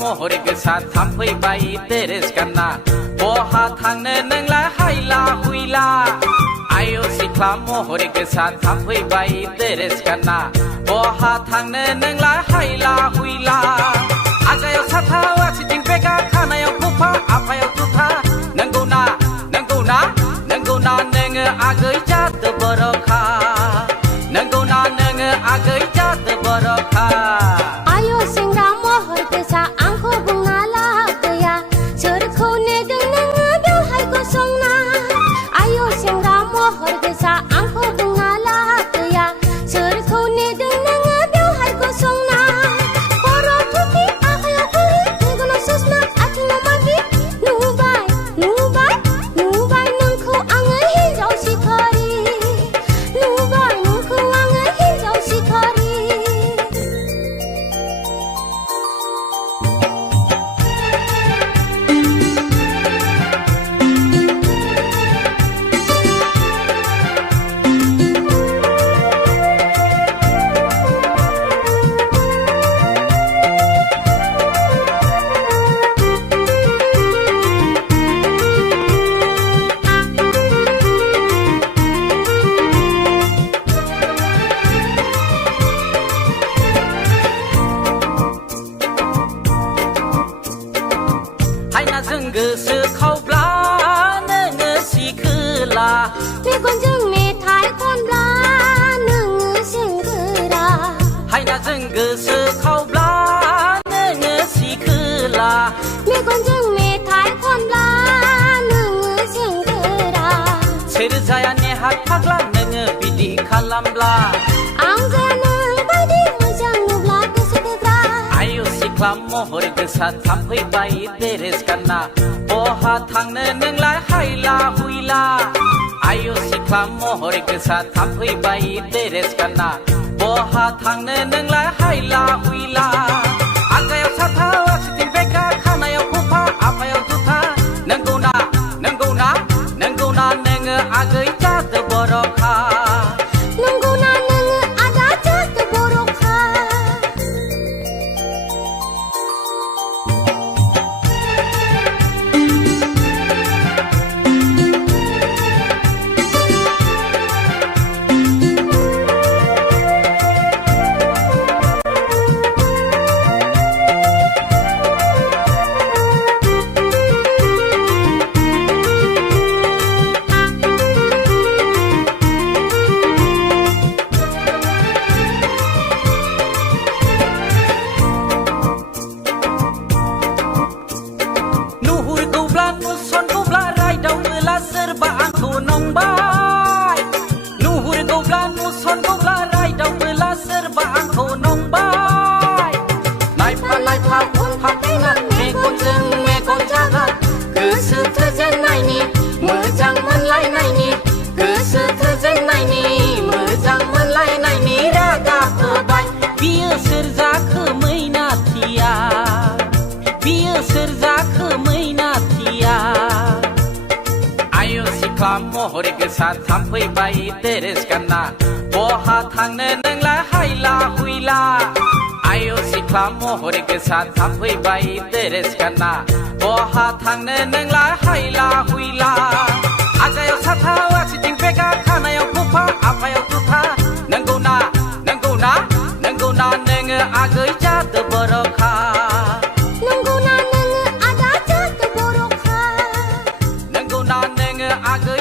महर गोसा थांफैबाय देरेस गानना बहा थांनो नोंलाय हायला हुइला आय' सिख्ला महर गोसा थांफैबाय देरेस गानना बहा थांनो नोंलाय हायला हुइला आजायाव साथा आसिथिं बेगा खानायाव खफा आफायाव जुथा नंगौना नंगौना नंगौना नोङो आगै जादो बर'खा नंगौना नोङो आगै जादो बर'खा आय' सेंग्रा महर गोसा आंखौ बुंना लागैया सोरखौ नेदों नोङो बेवहाय गसंना आय' सेंग्रा महर गोसा आंखौ बुंना लागैया सोरखौ नेदों नोङो बेवहाय गसंना खर' थुफि आखायाव घरि मेगनाव ससमा आथिङाव माबि नुबाय नुबाय नुबाय नोंखौ आङो हिन्जाव सिखारि नुबाय नोंखौ आङो हिन्जाव सिखारि हायनाजों गोसो खावब्ला नोङो सिखोला मेगनजों मेथाइ खनब्ला नोङो सेंग्रा हायनाजों गोसो खावब्ला नोङो सिखोला मेगनजों मेथाइ खनब्ला नोङो सेंग्रा सेरजाया नेहाथ फाग्ला नोङो बिदि खालामब्ला आं जे नोंबायदि मोजां नुब्ला गोसो थोग्रा आय' सिख्ला महर गोसा थांफैबाय देरेस गानना बहा थांनो नोंलाय हायला हुइला आय' सिख्ला महर गोसा थांफैबाय देरेस गानना बहा थांनो नोंलाय हायला हुइला आजायाव साथा आसिथिं बेगा खानायाव खफा आफायाव जुथा नंगौना नंगौना नंगौना नोङो आगै जादो बर'खा नंगौना नोङो आदा जादो बर'खा नुहुरगौब्ला नुसनगौब्ला रायदावबोला सोरबा आंखौ नंबाय नुहुरगौब्ला नुसनगौब्ला रायदावबोला सोरबा आंखौ नंबाय नायफा नायफा उनफाफैना मेगनजों मेगन जागोन गोसो थोजेननायनि मोजां मोनलायनायनि गोसो थोजेननायनि मोजां मोनलायनायनि रागा होबाय बियो सोर जाखो मैनाथिया बियो सोर जाखो मैनाथिया आय' सिख्ला महर गोसा थांफैबाय देरेस गानना बहा थांनो नोंलाय हायला हुइला आय' सिख्ला महर गोसा थांफैबाय देरेस गानना बहा थांनो नोंलाय हायला हुइला आजायाव साथा आसिथिं बेगा खानायाव खफा आफायाव जुथा नंगौना नंगौना नंगौना नोङो आगै जादो बर'खा नंगौना नोङो आदा जादो बर'खा नंगौना नोङो आगै